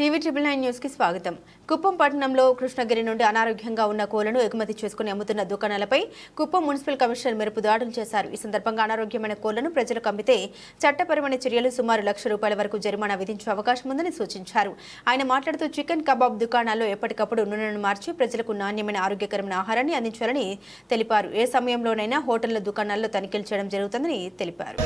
TV triple nine న్యూస్కి స్వాగతం. కుప్పం పట్టణంలో కృష్ణగిరి నుండి అనారోగ్యంగా ఉన్న కోళ్ళను ఎగుమతి చేసుకుని అమ్ముతున్న దుకాణాలపై కుప్పం మున్సిపల్ కమిషనర్ మెరుపు దాడులు చేశారు. ఈ సందర్భంగా అనారోగ్యమైన కోళ్ళను ప్రజలకు అమ్మితే చట్టపరమైన చర్యలు సుమారు లక్ష రూపాయల వరకు జరిమానా విధించే అవకాశం ఉందని సూచించారు. ఆయన మాట్లాడుతూ చికెన్ కబాబ్ దుకాణాల్లో ఎప్పటికప్పుడు నూనెను మార్చి ప్రజలకు నాణ్యమైన ఆరోగ్యకరమైన ఆహారాన్ని అందించాలని తెలిపారు. ఏ సమయంలోనైనా హోటళ్ళ దుకాణాల్లో తనిఖీలు చేయడం జరుగుతుందని తెలిపారు.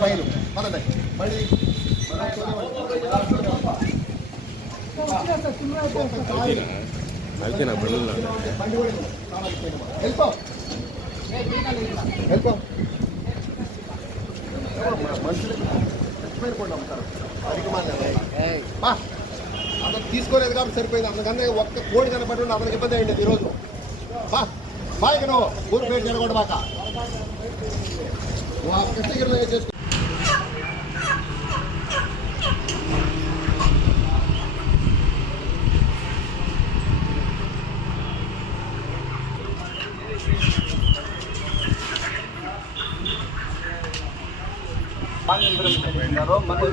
ఫైన్ పదండి మళ్ళీ అయితే నా వెళ్ళిపో వెళ్ళిపో మనుషులు అమ్ముతారు అధిక అతను తీసుకోలేదు కాబట్టి సరిపోయింది. అందుకని ఒక్క కోడి కనపడి ఉండి అతనికి ఇబ్బంది అయింది ఈరోజు బా. బా ఇక నువ్వు ఊరు పేరు జరగకూడదు బాక. నువ్వు ఆ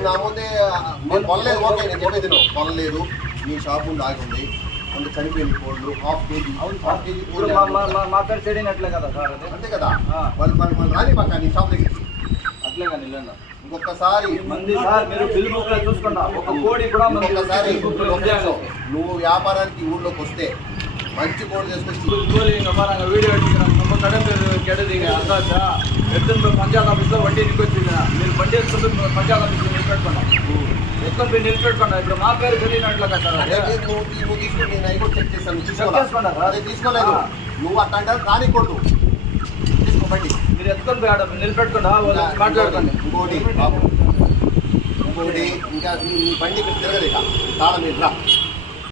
నా ముందే నేను కొనలేదు ఓకే నేను చెప్పేది నువ్వు కొనలేదు నీ షాప్ ఆగి ఉంది. అందుకు చనిపోయింది కోళ్ళు హాఫ్ కేజీ హాఫ్ కేజీ ఇప్పుడు కోళ్ళు మా మా- మా- మా పేరు చెడినట్లే కదా సార్ అది అంతే కదా ఆ. వాళ్ళు వాళ్ళు వాళ్ళు రాని మాకు నీ షాప్ దగ్గరికి అట్లే కానీ ఇల్లు ఇంకొకసారి మంది సార్ మీరు బిల్ బుక్ లో చూసుకుంటా ఒక కోడి కూడా మంది ఇంకొకసారి బిల్ బుక్ లో ఉంది అని. నువ్వు వ్యాపారానికి ఊళ్ళోకి వస్తే మంచి కోళ్ళు తీసుకొచ్చి ಕೂಲಿ ನಮ್ಮರಂಗ ವಿಡಿಯೋ ಇಟ್ಟಿದ್ದೀರ ನಮ್ಮ ಕಡೆ ಕೆಡದೀಗ ಅಂದಾಜ ಎತ್ತೊಂದು ಪಂಚಾಯತ್ ಆಫೀಸ್ వడ్డీ నికొచ్చింది మీరు బండి వేసుకుంటూ పంచాయత్ ఆఫీస్ నిలబెట్టుకున్నాం. ఇప్పుడు మా పేరు తెలియనట్లు కదా. నువ్వు నువ్వు తీసుకుని నేను అవి కూడా చెక్ చేశాను? అదే తీసుకోలేదు. నువ్వు రానికూడదు. మీరు ఎత్తుకొని పోయి ఆడ నిలబెట్టుకుంటా వాళ్ళు మాట్లాడుకోండి. ఇంకోటి బాబు. ఇంకోటి ఇంకా నీ నీ బండి ఇక్కడ తిరగదు ఇక తాళం మీద రా.